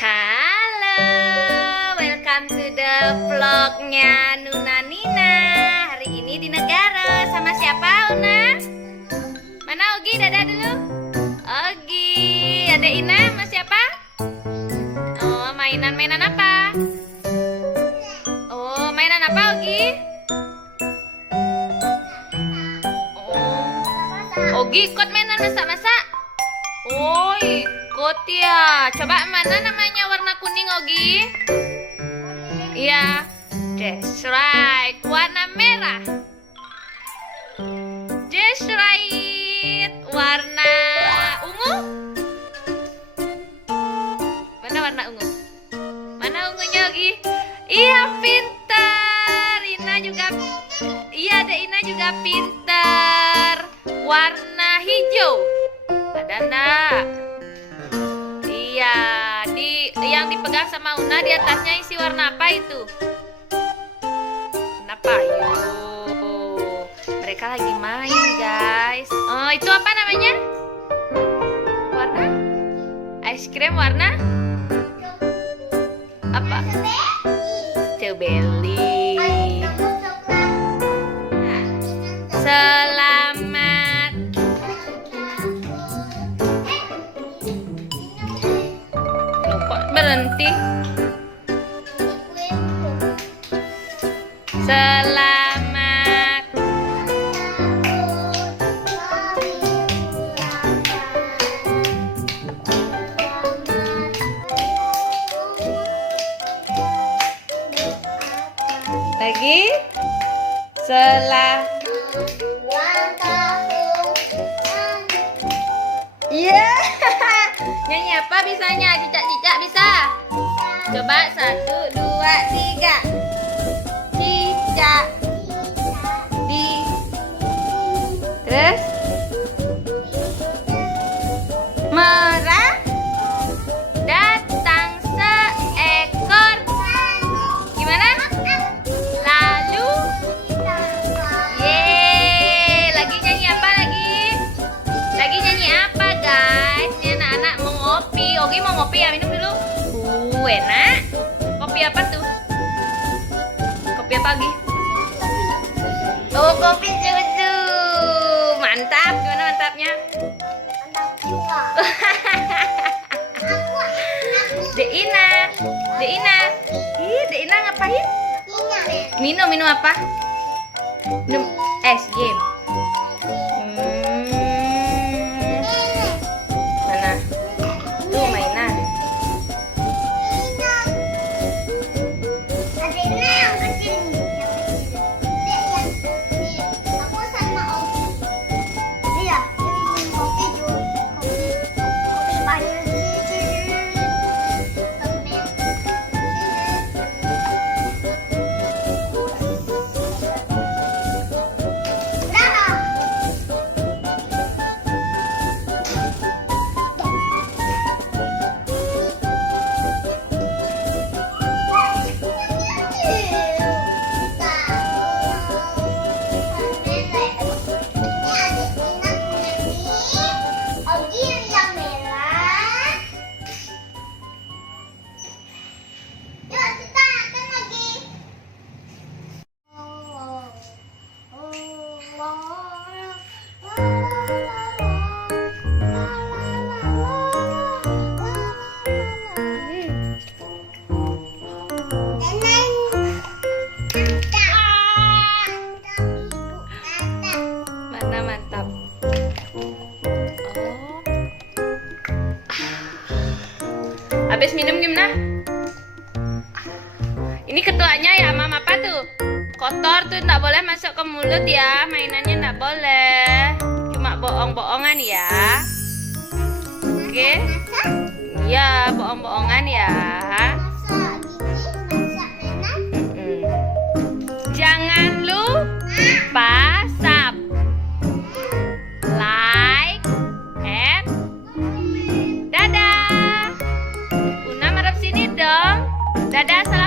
Halo, welcome to the vlognya Nuna Nina. Hari ini di Negara sama siapa, Una? Mana Ogi? Dadah dulu. Ogi, ada Ina sama siapa? Oh, mainan apa? Oh, mainan apa Ogi? Oh, Ogi ikut mainan masak-masak. Oh, ikut ya. Coba mana namanya warna kuning Ogi? Iya, that's right. Warna merah. That's right. Warna ungu. Mana warna ungu? Mana ungunya Ogi? Iya, pintar. Ina juga. Iya, ada Ina juga pintar. Warna hijau. Ada enggak? Iya, yang dipegang sama Una di atasnya isi warna apa itu? Kenapa? Yuk, mereka lagi main guys. Oh, itu apa namanya? Warna? Es krim warna? Apa? Strawberry. Selamat. Kok berhenti? Selamat. Lagi. Iya. Nyanyi apa bisanya? Cicak-cicak bisa? Coba 1, 2, 3. Cicak di. Terus merah datang seekor. Gimana? Lalu yeay. Lagi nyanyi apa lagi? Lagi nyanyi apa guys? Ini anak-anak mau ngopi. Ogi mau ngopi ya, minum dulu. Enak. Kopi apa tuh? Kopi apa Ogi? Oh, kopi susu. Mantap. Gimana mantapnya? Dek Ina. Ih, Dek Ina ngapain? Minum apa? Minum es krim. Mana? Tuh mainan. Mana mantap. Oh. Habis minum gimana? Ini ketuanya ya, Mama apa tuh? Kotor tuh, nggak boleh masuk ke mulut ya. Mainannya nggak boleh. Cuma bohong-bohongan ya. Oke? Iya, bohong-bohongan ya. Jangan lupa like and dadah. Una marap sini dong. Dadah.